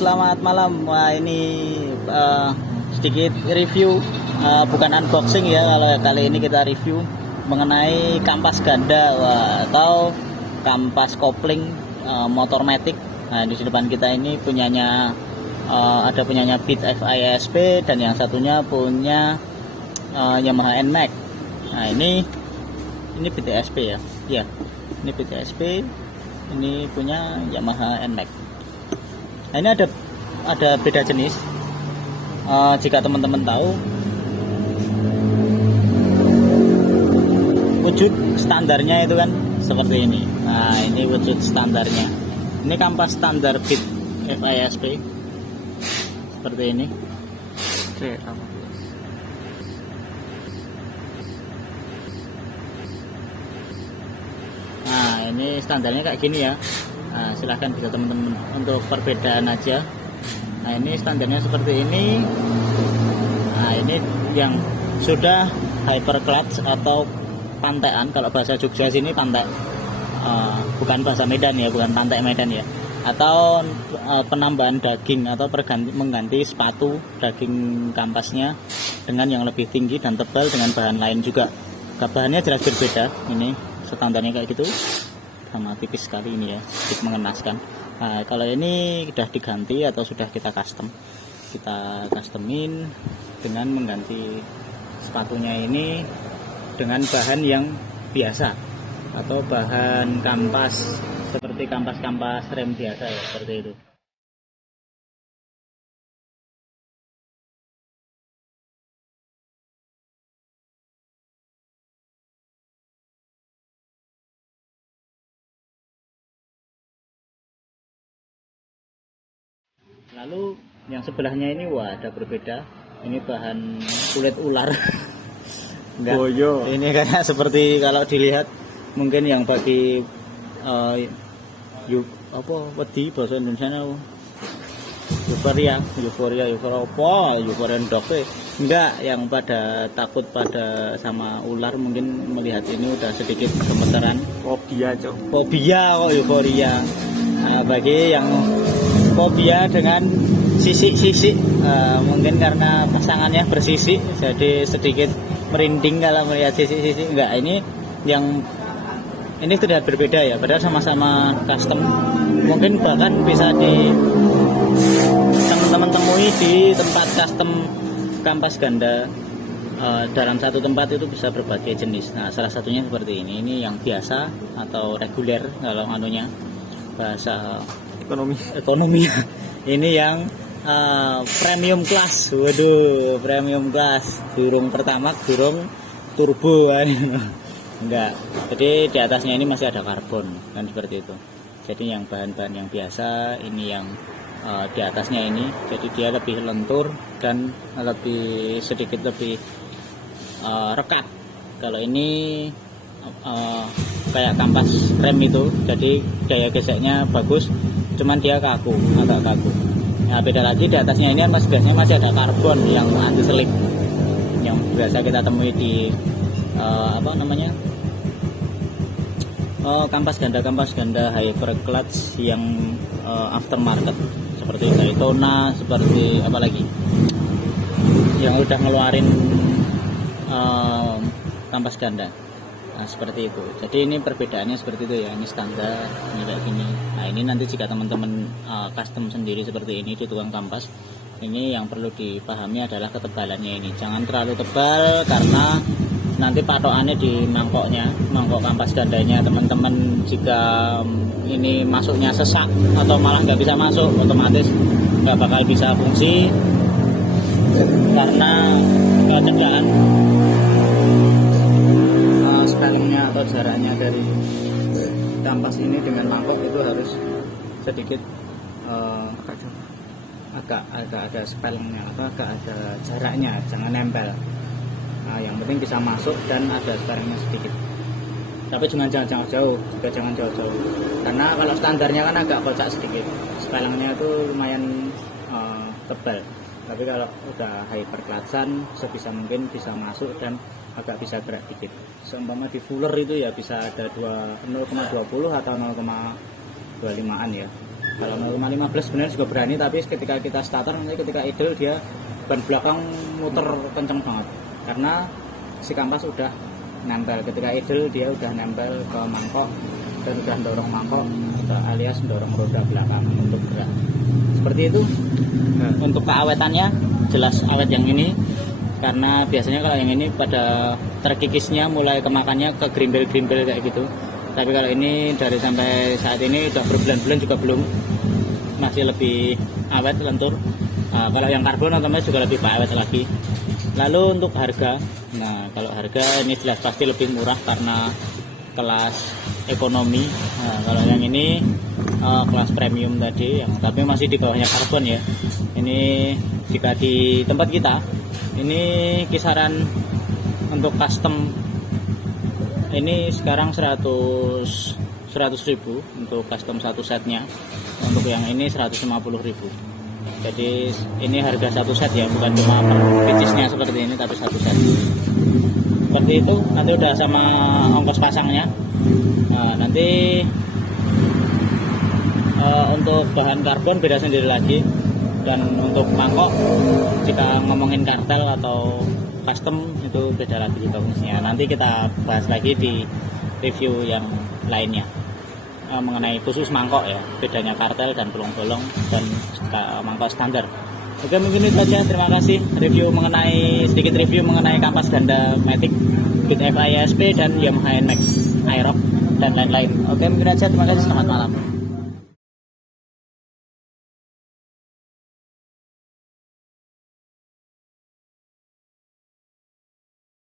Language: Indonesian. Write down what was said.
selamat malam. Wah, ini sedikit review, bukan unboxing ya. Kalau kali ini kita review mengenai kampas ganda, atau kampas kopling motor matic. Nah, di depan kita ini punyanya ada punyanya Beat FISP dan yang satunya punya Yamaha NMAX. Nah, ini BTSP ya. Iya. Ini BTSP, ini punya Yamaha NMAX. Nah, ini ada beda jenis. Jika teman-teman tahu, wujud standarnya itu kan seperti ini. Nah, ini wujud standarnya. Ini kampas standar Beat FISP seperti ini. Nah, ini standarnya kayak gini ya. Nah, silahkan bisa teman-teman untuk perbedaan aja. Nah, ini standarnya seperti ini. Nah, ini yang sudah hyper clutch atau pantean. Kalau bahasa Jogja sini pantek, bukan bahasa Medan ya, bukan pantek Medan ya. Atau penambahan daging atau mengganti sepatu daging kampasnya dengan yang lebih tinggi dan tebal dengan bahan lain juga. Bahannya jelas berbeda. Ini standarnya kayak gitu, sama tipis sekali ini ya, sedikit mengenaskan. Nah, kalau ini sudah diganti atau sudah kita customin dengan mengganti sepatunya ini dengan bahan yang biasa atau bahan kampas seperti kampas rem biasa ya, seperti itu. Lalu yang sebelahnya ini ada berbeda. Ini bahan kulit ular. Enggak. Boyo. Ini karena seperti kalau dilihat mungkin yang bagi wedi bahasa Indonesia euforia ndok. Enggak, yang pada takut pada sama ular mungkin melihat ini udah sedikit gemeteran. Fobia Kok euforia. Nah, bagi yang fobia dengan sisik-sisik, mungkin karena pasangannya bersisik jadi sedikit merinding kalau melihat sisik-sisik. Enggak, ini sudah berbeda ya, padahal sama-sama custom. Mungkin bahkan bisa teman-teman temui di tempat custom kampas ganda. Dalam satu tempat itu bisa berbagai jenis. Nah, salah satunya seperti ini yang biasa atau reguler kalau bahasa ekonomi. Ini yang premium class. Waduh, premium class. Gurung pertama, gurung turbo. Enggak. Jadi di atasnya ini masih ada karbon kan, seperti itu. Jadi yang bahan-bahan yang biasa, ini yang di atasnya ini, jadi dia lebih lentur dan sedikit lebih rekat. Kalau ini kayak kampas rem itu, jadi daya geseknya bagus, cuman dia agak kaku. Nah, beda lagi di atasnya ini biasanya masih ada karbon yang anti slip, yang biasa kita temui di kampas ganda hyper clutch yang aftermarket, seperti Daytona, seperti apalagi yang udah ngeluarin kampas ganda. Nah, seperti itu. Jadi ini perbedaannya seperti itu ya. Ini standar, ini kayak gini. Nah, ini nanti jika teman-teman custom sendiri seperti ini di tukang kampas, ini yang perlu dipahami adalah ketebalannya ini. Jangan terlalu tebal karena nanti patokannya di mangkok kampas gandanya. Teman-teman jika ini masuknya sesak atau malah nggak bisa masuk, otomatis nggak bakal bisa fungsi karena kecederaan spellingnya atau jaraknya dari kampas ini dengan mangkok itu harus sedikit agak ada spellingnya atau agak ada jaraknya, jangan nempel. Nah, yang penting bisa masuk dan ada spellingnya sedikit. Tapi jangan jauh-jauh, karena kalau standarnya kan agak kocak sedikit, spellingnya itu lumayan tebal. Tapi kalau udah hyper clutchan, sebisa mungkin bisa masuk dan agak bisa gerak dikit. Seumpama di fuller itu ya bisa ada 0,20 atau 0,25an ya. Kalau 0,15 sebenarnya juga berani, tapi ketika kita starter nanti ketika idle dia ban belakang muter kenceng banget karena si kampas udah nempel. Ketika idle dia udah nempel ke mangkok dan udah dorong mangkok alias dorong roda belakang untuk gerak. Seperti itu. Untuk keawetannya jelas awet yang ini, karena biasanya kalau yang ini pada terkikisnya mulai kemakannya ke grimbel-grimbel kayak gitu. Tapi kalau ini dari sampai saat ini udah berbulan-bulan juga belum, masih lebih awet, lentur. Kalau yang karbon otomatis juga lebih awet lagi. Lalu untuk harga, nah kalau harga ini jelas pasti lebih murah karena kelas ekonomi. Nah, kalau yang ini kelas premium tadi, yang tapi masih di bawahnya karbon ya. Ini jika di tempat kita, ini kisaran untuk custom ini sekarang 100.000 untuk custom satu setnya. Untuk yang ini 150.000. Jadi ini harga satu set ya, bukan cuma per picisnya seperti ini, tapi satu set. Seperti itu, nanti udah sama ongkos pasangnya. Nah, nanti untuk bahan karbon beda sendiri lagi. Dan untuk mangkok, jika ngomongin kartel atau custom itu beda lagi juga fungsinya. Nanti kita bahas lagi di review yang lainnya mengenai khusus mangkok ya, bedanya kartel dan bolong-bolong dan mangkok standar. Oke, mungkin itu saja. Terima kasih sedikit review mengenai kampas ganda Matic Good FI ESP dan Yamaha NMAX Aerox dan lain-lain. Oke, mungkin aja. Terima kasih. Selamat malam.